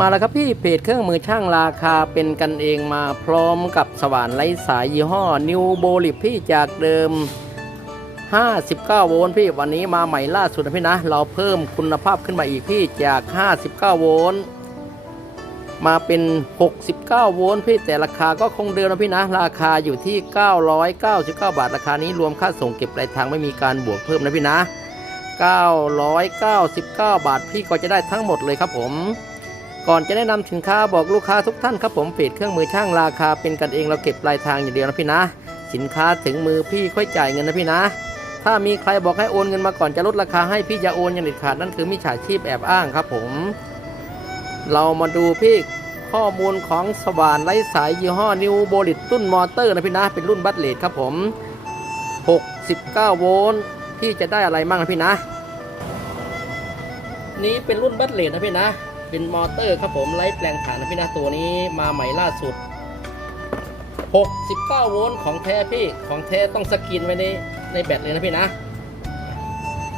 มาแล้วครับพี่เพจเครื่องมือช่างราคาเป็นกันเองมาพร้อมกับสว่านไร้สายยี่ห้อนิวโบลิปพี่จากเดิม 59 โวลต์พี่วันนี้มาใหม่ล่าสุดนะพี่นะ เราเพิ่มคุณภาพขึ้นมาอีกพี่จาก 59 โวลต์มาเป็น 69 โวลต์พี่แต่ราคาก็คงเดิมนะพี่นะ ราคาอยู่ที่ 999 บาท ราคานี้รวมค่าส่งเก็บปลายทางไม่มีการบวกเพิ่มนะพี่นะ 999 บาทพี่ก็จะได้ทั้งหมดเลยครับผม ก่อนจะแนะนำสินค้าบอกลูกค้าทุกท่านครับผมเพจเครื่องมือช่างราคาเป็นกันเองเราเก็บปลายทางอย่างเดียวนะพี่นะ สินค้าถึงมือพี่ค่อยจ่ายเงินนะพี่นะ ถ้ามีใครบอกให้โอนเงินมาก่อนจะลดราคาให้พี่จะโอนอย่างเด็ดขาดนั่นคือมิจฉาชีพแอบอ้างครับผม เรามาดูพี่ข้อมูลของสว่านไร้สายยี่ห้อนิวโบลิตรุ่นมอเตอร์นะพี่นะเป็นรุ่นบัตเลดครับผม 69 โวลต์พี่จะได้อะไรบ้างนะพี่นะ นี้เป็นรุ่นบัตเลดนะพี่นะ เป็นมอเตอร์ครับผมไร้แปลงถ่านพี่นะตัวนี้มาใหม่ล่าสุด 69 โวลต์ของแท้พี่ของแท้ต้องสกรีนไว้ในในแบตเลยนะพี่นะ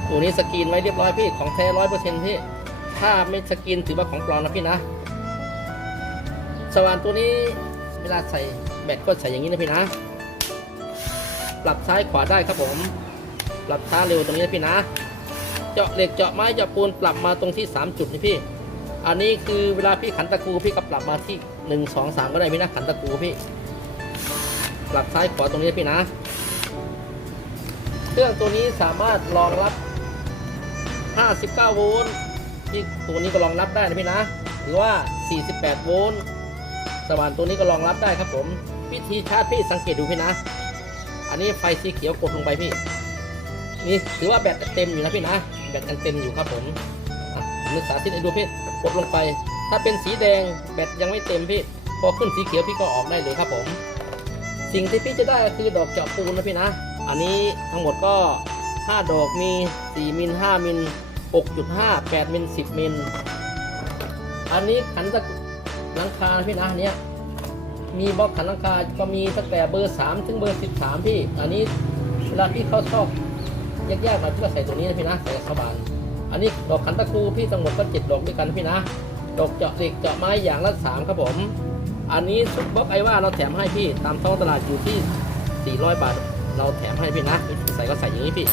ตัวนี้สกรีนไว้เรียบร้อยพี่ของแท้ร้อยเปอร์เซ็นต์พี่ถ้าไม่สกรีนถือว่าของปลอมนะพี่นะ สว่านตัวนี้เวลาใส่แบตก็ใส่อย่างนี้นะพี่นะ ปรับซ้ายขวาได้ครับผม ปรับช้าเร็วตรงนี้นะพี่นะ เจาะเหล็กเจาะไม้เจาะปูนปรับมาตรงที่ 3 จุดนี่พี่ อันนี้คือเวลาพี่ขันตะกูพี่ก็ปรับมาที่1 2 3ก็ได้พี่นะขันตะกูพี่ ปรับซ้ายขวาตรงนี้นะพี่นะ เครื่องตัวนี้สามารถรองรับ 59 โวลต์ที่ตัวนี้ก็รองรับได้นะพี่นะ หรือว่า 48 โวลต์สว่านตัวนี้ก็รองรับได้ครับผม วิธีชาร์จพี่สังเกตดูพี่นะ อันนี้ไฟสีเขียวกดลงไปพี่ นี่ถือว่าแบตเต็มอยู่นะพี่นะ แบตยังเต็มอยู่ครับผม อะผมจะสาธิตให้ดูพี่กดลงไป ถ้าเป็นสีแดงแบตยังไม่เต็มพี่พอขึ้นสีเขียวพี่ก็ออกได้เลยครับผม สิ่งที่พี่จะได้คือดอกเจาะปูนนะพี่นะ อันนี้ทั้งหมดก็ 5 ดอกมี 4มิล5มิล6.5 8มิล10มิลอันนี้ขันตะหลังคาพี่นะอันเนี้ยมีบล็อกขันหลังคาก็มีตั้งแต่เบอร์ 3 ถึงเบอร์ 13 พี่ อันนี้เวลาพี่เขาชอบแยกๆมาพี่ก็ใส่ตัวนี้นะพี่นะใส่กระบาล อันนี้ดอกขันตะคูพี่ทั้งหมดก็7ดอกด้วยกันพี่นะ ดอกเจาะเหล็กเจาะไม้อย่างละ3ครับผม อันนี้ซุปบล็อกไอว่าเราแถมให้พี่ตามท้องตลาดอยู่ที่ 400 บาท เราแถมให้พี่นะใส่ก็ใส่อย่างนี้พี่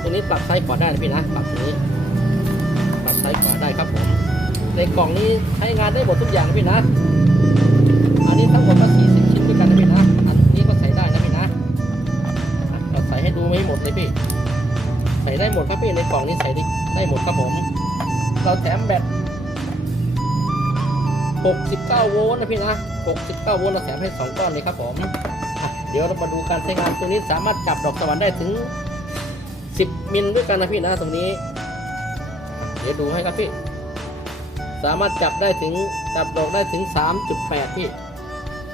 ตัวนี้ปรับไซ้ายขวาได้นะพี่นะ ปรับนี้ ปรับไซ้ายขวาได้ครับผม ในกล่องนี้ใช้งานได้หมดทุกอย่างนะพี่นะ อันนี้ทั้งหมดก็40 ชิ้นด้วยกันนะพี่นะ อันนี้ก็ใส่ได้นะพี่นะอะเราใส่ให้ดูไม่หมดเลยพี่ ใส่ได้หมดครับพี่ในกล่องนี้ใส่ได้ ได้หมดครับผม เราแถมแบต 69 โวลต์นะพี่นะ 69 โวลต์เราแถมให้ 2 ก้อนเลยครับผม เดี๋ยวเรามาดูการใช้งานตัวนี้สามารถจับดอกสวรรค์ได้ถึง 10 มิลด้วยกันนะพี่นะตรงนี้ เดี๋ยวดูให้ครับพี่ สามารถจับได้ถึงจับดอกได้ถึง 3.8 พี่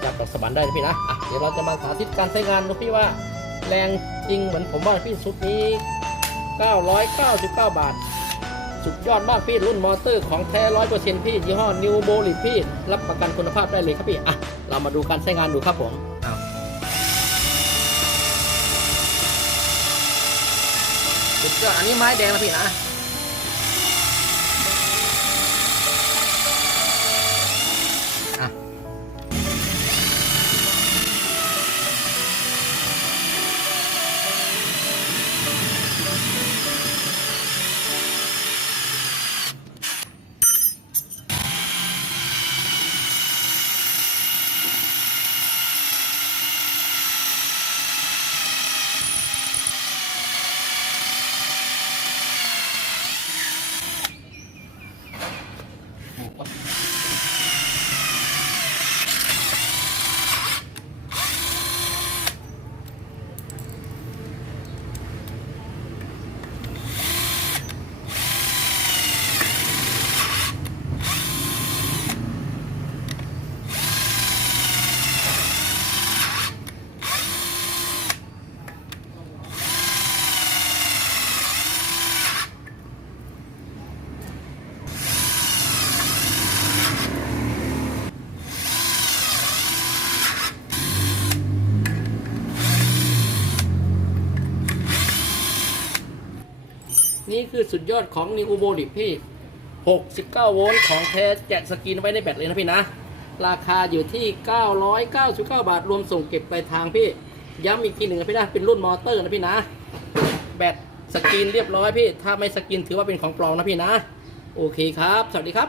จับดอกสวรรค์ได้นะพี่นะะเดี๋ยวเราจะมาสาธิตการใช้งานดูพี่ว่าแรงจริงเหมือนผมว่าพี่ชุดนี้ 999 บาท สุดยอดมากพี่รุ่นมอเตอร์ของแท้ร้อยเปอร์เซ็นต์พี่ยี่ห้อนิวโบลิพี่ รับประกันคุณภาพได้เลยครับพี่ อะ เรามาดูการใช้งานดูครับผมสุดยอดอันนี้ไม้แดงนะพี่นะอะ นี่คือสุดยอดของนิวโบลิพี่ 69 โวลต์ของแท้แกะสกรีนไว้ในแบตเลยนะพี่นะ ราคาอยู่ที่ 999 บาท รวมส่งเก็บปลายทางพี่ ย้ำอีกทีหนึ่งนะพี่นะ เป็นรุ่นมอเตอร์นะพี่นะ แบตสกรีนเรียบร้อยพี่ ถ้าไม่สกรีนถือว่าเป็นของปลอมนะพี่นะ โอเคครับ สวัสดีครับ